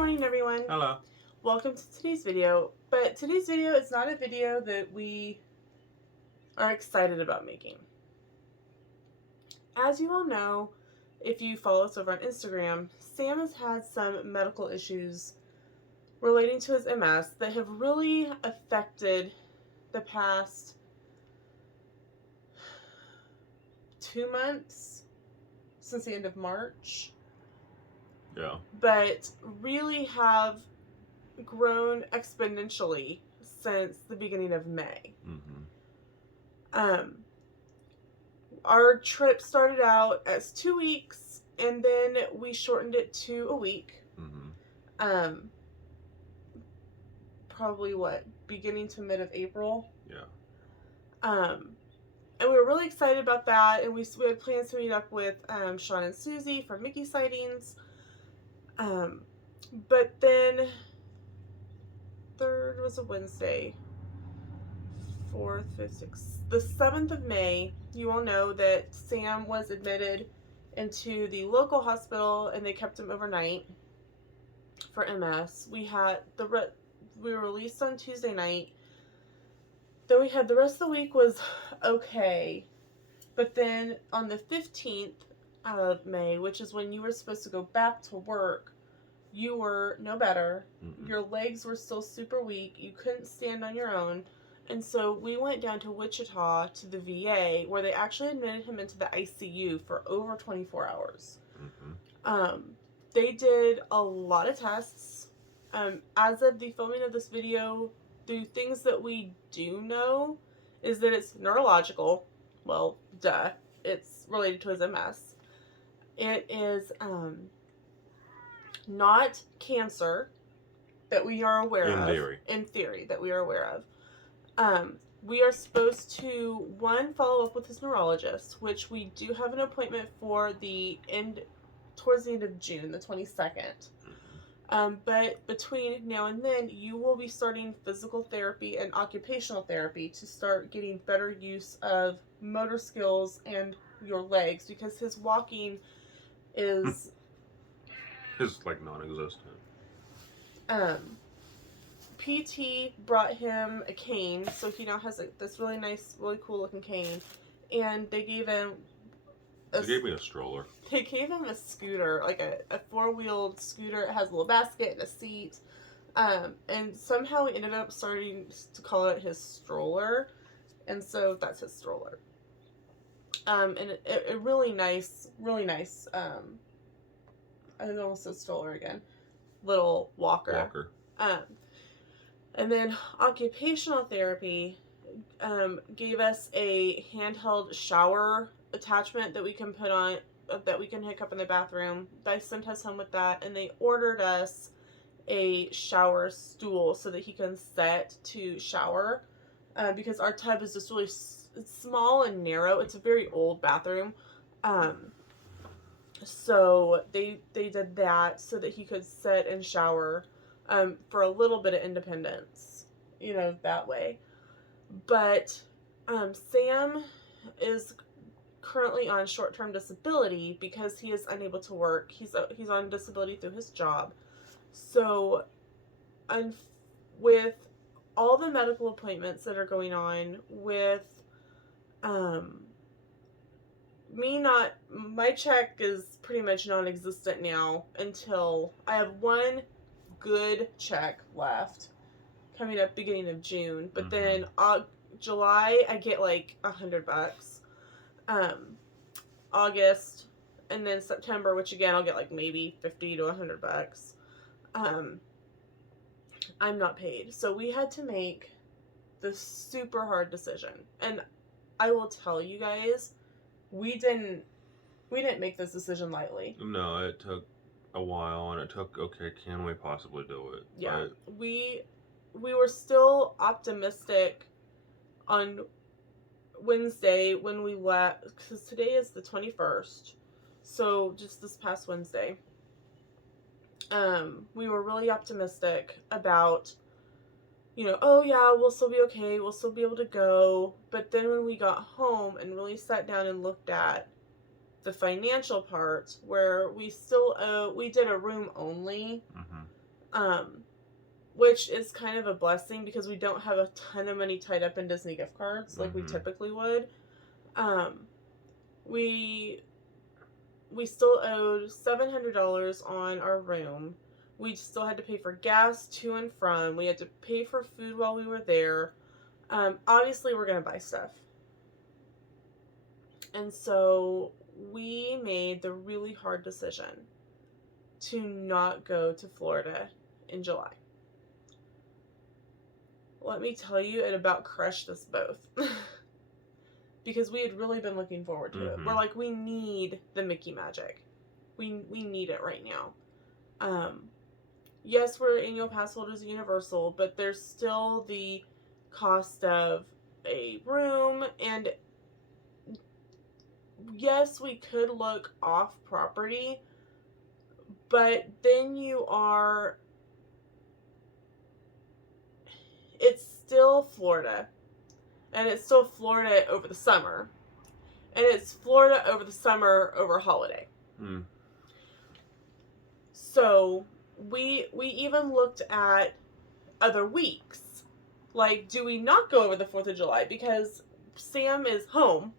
morning, everyone. Hello. Welcome to today's video. But today's video is not a video that we are excited about making. As you all know, if you follow us over on Instagram, Sam has had some medical issues relating to his MS that have really affected the past 2 months since the end of March. Yeah. But really have grown exponentially since the beginning of May. Our trip started out as 2 weeks, and then we shortened it to a week. Probably beginning to mid of April. Yeah. And we were really excited about that, and we had plans to meet up with Sean and Susie from Mickey Sightings. But then 3rd was a Wednesday. 4th, 5th, 6th. The 7th of May, you all know that Sam was admitted into the local hospital and they kept him overnight for MS. We were released on Tuesday night. Then we had the rest of the week was okay. But then on the 15th of May, which is when you were supposed to go back to work, you were no better. Your legs were still super weak. You couldn't stand on your own. And so we went down to Wichita to the VA, where they actually admitted him into the ICU for over 24 hours. They did a lot of tests. As of the filming of this video, the things that we do know is that it's neurological. Well, duh. It's related to his MS. It is not cancer that we are aware of. In theory, that we are aware of. We are supposed to, follow up with his neurologist, which we do have an appointment for towards the end of June, the 22nd. But between now and then, you will be starting physical therapy and occupational therapy to start getting better use of motor skills and your legs, because his walking is... It's like non-existent. PT brought him a cane, so he now has this really nice, really cool looking cane, and they gave him They gave me a stroller. They gave him a scooter, like a 4-wheeled scooter. It has a little basket and a seat, and somehow we ended up starting to call it his stroller, and so that's his stroller. And a really nice, I almost said stroller again, little walker. And then occupational therapy gave us a handheld shower attachment that we can put on, that we can hook up in the bathroom. They sent us home with that, and they ordered us a shower stool so that he can sit to shower, because our tub is just really small and narrow. It's a very old bathroom. So they did that so that he could sit and shower for a little bit of independence, that way. But Sam is currently on short-term disability because he is unable to work. He's on disability through his job. So, with all the medical appointments that are going on, with my check is pretty much non-existent now until I have one good check left coming up beginning of June, but then July I get like $100, August, and then September, which again I'll get like maybe $50 to $100. I'm not paid, so we had to make the super hard decision, and I will tell you guys, we didn't make this decision lightly. No, it took a while, and it took, okay, can we possibly do it? Yeah, we were still optimistic on Wednesday when we left, because today is the 21st, so just this past Wednesday, we were really optimistic about, oh yeah, we'll still be okay, we'll still be able to go. But then when we got home and really sat down and looked at the financial part, where we did a room only, which is kind of a blessing because we don't have a ton of money tied up in Disney gift cards like we typically would. We still owed $700 on our room. We still had to pay for gas to and from. We had to pay for food while we were there. Obviously, we're going to buy stuff. And so we made the really hard decision to not go to Florida in July. Let me tell you, it about crushed us both. Because we had really been looking forward to it. We're like, we need the Mickey Magic. We need it right now. Yes, we're annual pass holders at Universal, but there's still the cost of a room, and yes, we could look off property, but then it's still Florida, and it's still Florida over the summer, and it's Florida over the summer over holiday. So we even looked at other weeks. Like, do we not go over the 4th of July? Because Sam is home.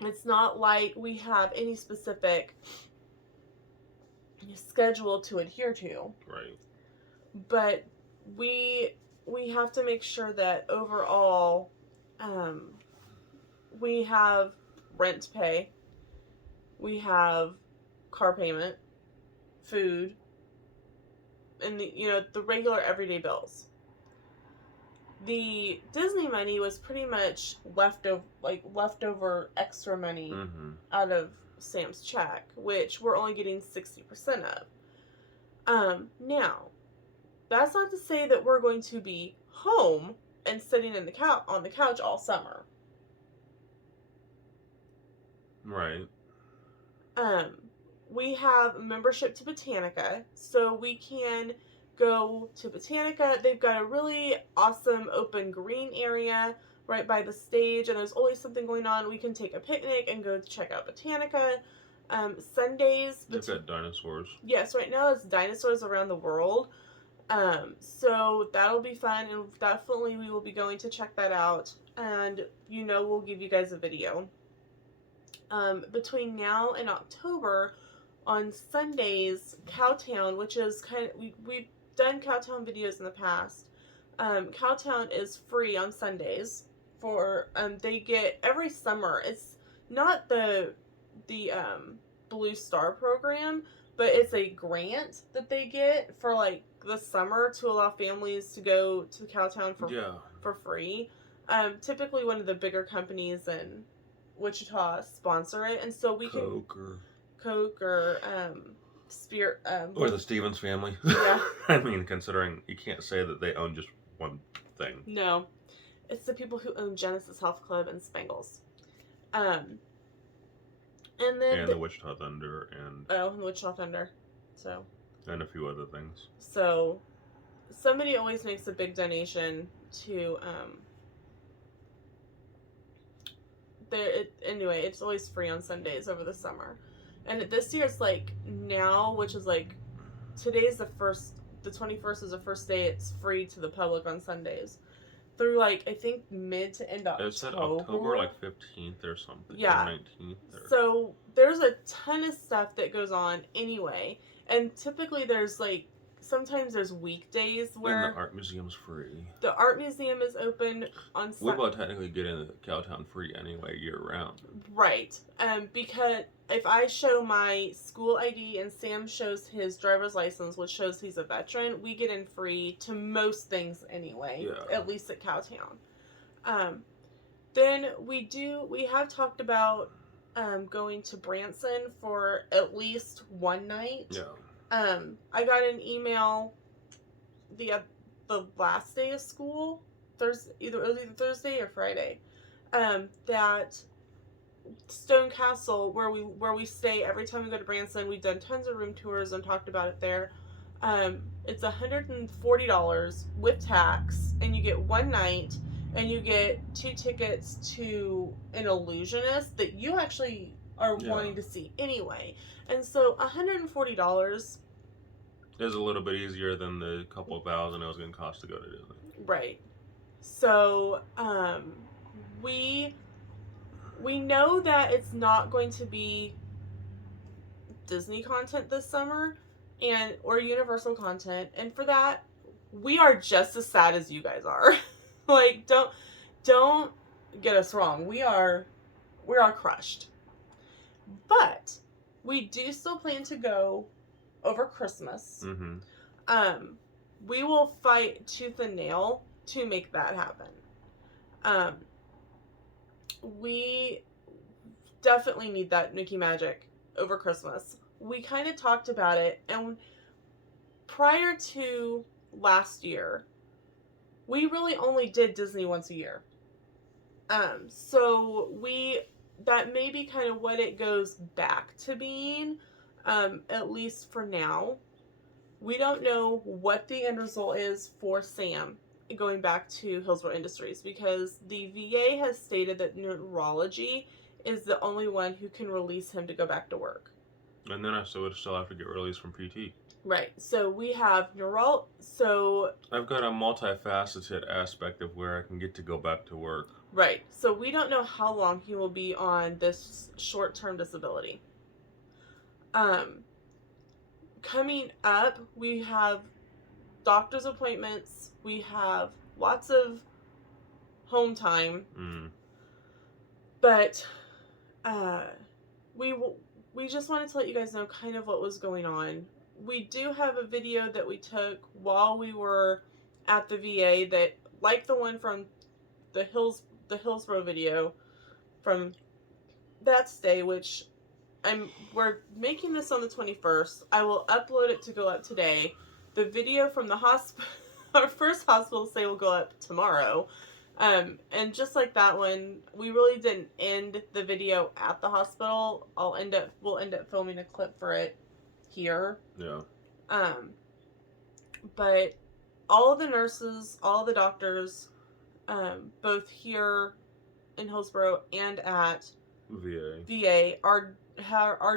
It's not like we have any specific schedule to adhere to. Right. But we have to make sure that overall, we have rent to pay. We have car payment, food, and the regular everyday bills. The Disney money was pretty much leftover extra money out of Sam's check, which we're only getting 60% of. Now, that's not to say that we're going to be home and sitting on the couch all summer. Right. We have membership to Botanica, so we can go to Botanica. They've got a really awesome open green area right by the stage, and there's always something going on. We can take a picnic and go check out Botanica. Sundays, they've got dinosaurs. Yes, right now it's dinosaurs around the world. So that'll be fun, and definitely we will be going to check that out, and we'll give you guys a video. Between now and October, on Sundays, Cowtown, which is we've done Cowtown videos in the past. Cowtown is free on Sundays for they get every summer. It's not the Blue Star program, but it's a grant that they get for like the summer to allow families to go to Cowtown for free. Typically one of the bigger companies in Wichita sponsor it, and so we Coke or Spirit or the Stevens family. Yeah. I mean, considering you can't say that they own just one thing. No, it's the people who own Genesis Health Club and Spangles. And then the Wichita Thunder and the Wichita Thunder, so and a few other things. So somebody always makes a big donation to anyway, it's always free on Sundays over the summer. And this year it's like now, which is like today's the 21st is the first day it's free to the public on Sundays. Through like I think mid to end October. It said October like 15th or something. Yeah. Or 19th. Or... So there's a ton of stuff that goes on anyway. And typically there's like sometimes there's weekdays where and the art museum's free. The art museum is open on Sunday. We will technically get into Cowtown free anyway year round. Right. Because if I show my school ID and Sam shows his driver's license, which shows he's a veteran, we get in free to most things anyway. Yeah. At least at Cowtown. Then we have talked about going to Branson for at least one night. Yeah. I got an email the last day of school, either Thursday or Friday, that Stone Castle, where we stay every time we go to Branson, we've done tons of room tours and talked about it there. It's $140 with tax, and you get one night, and you get 2 tickets to an illusionist that you actually are wanting to see anyway. And so $140 It was a little bit easier than the couple of thousand it was going to cost to go to Disney. Right. So, we know that it's not going to be Disney content this summer or Universal content, and for that, we are just as sad as you guys are. Like, don't get us wrong. We are crushed. But we do still plan to go over Christmas. Mm-hmm. We will fight tooth and nail to make that happen. We definitely need that Mickey Magic over Christmas. We kind of talked about it, and prior to last year, we really only did Disney once a year. So that may be kind of what it goes back to being, at least for now. We don't know what the end result is for Sam going back to Hillsborough Industries, because the VA has stated that neurology is the only one who can release him to go back to work. And then I would still have to get released from PT. Right. So we have So I've got a multifaceted aspect of where I can get to go back to work. Right. So we don't know how long he will be on this short-term disability. Coming up, we have doctor's appointments. We have lots of home time. But we just wanted to let you guys know kind of what was going on. We do have a video that we took while we were at the VA that, like the one from the Hillsborough video from that stay, which we're making this on the 21st. I will upload it to go up today. The video from the hospital, our first hospital stay, will go up tomorrow. And just like that one, we really didn't end the video at the hospital. We'll end up filming a clip for it here. Yeah. But all of the nurses, all the doctors, both here in Hillsborough and at VA are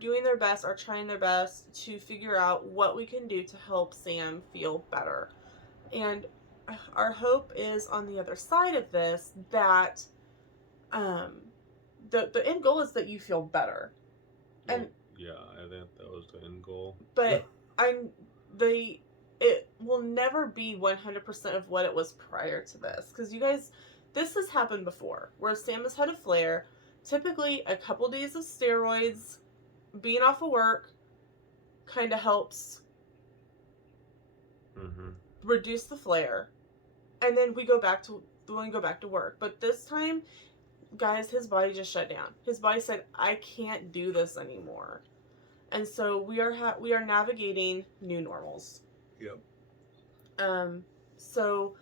doing their best, are trying their best to figure out what we can do to help Sam feel better. And our hope is on the other side of this that the end goal is that you feel better. And yeah, I think that was the end goal. But it will never be 100% of what it was prior to this, because you guys, this has happened before where Sam has had a flare. Typically, a couple days of steroids, being off of work, kind of helps reduce the flare, and then we go back to work. But this time, guys, his body just shut down. His body said, "I can't do this anymore," and so we are navigating new normals. Yep. So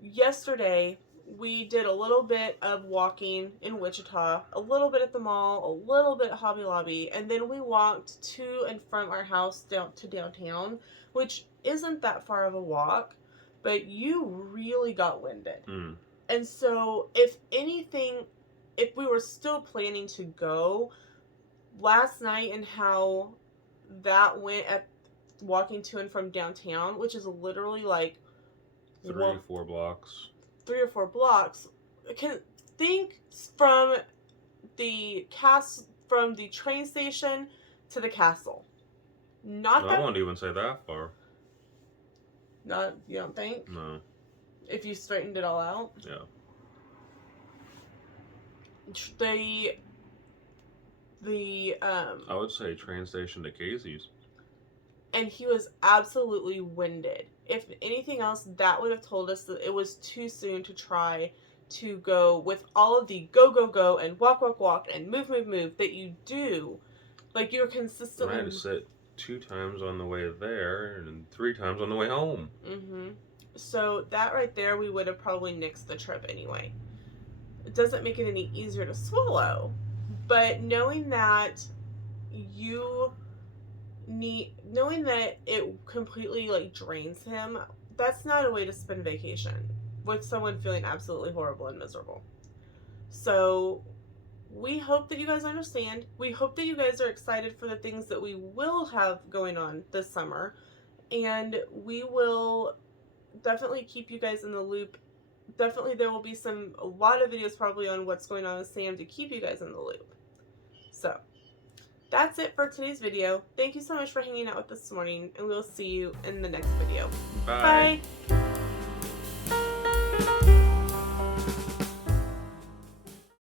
yesterday we did a little bit of walking in Wichita, a little bit at the mall, a little bit at Hobby Lobby, and then we walked to and from our house down to downtown, which isn't that far of a walk, but you really got winded. And so if we were still planning to go last night, and how that went at walking to and from downtown, which is literally like 3 or 4 blocks. 3 or 4 blocks. Can think from the train station to the castle. I won't even say that far. Not, you don't think? No. If you straightened it all out? Yeah. I would say train station to Casey's. And he was absolutely winded. If anything else, that would have told us that it was too soon to try to go with all of the go and walk and move that you do. Like, you're consistently... I had to sit 2 times on the way there and 3 times on the way home. So that right there, we would have probably nixed the trip anyway. It doesn't make it any easier to swallow, but knowing that it completely like drains him, that's not a way to spend vacation with someone feeling absolutely horrible and miserable. So we hope that you guys understand. We hope that you guys are excited for the things that we will have going on this summer. and we will definitely keep you guys in the loop. Definitely there will be a lot of videos probably on what's going on with Sam to keep you guys in the loop. So that's it for today's video. Thank you so much for hanging out with us this morning, and we'll see you in the next video. Bye. Bye.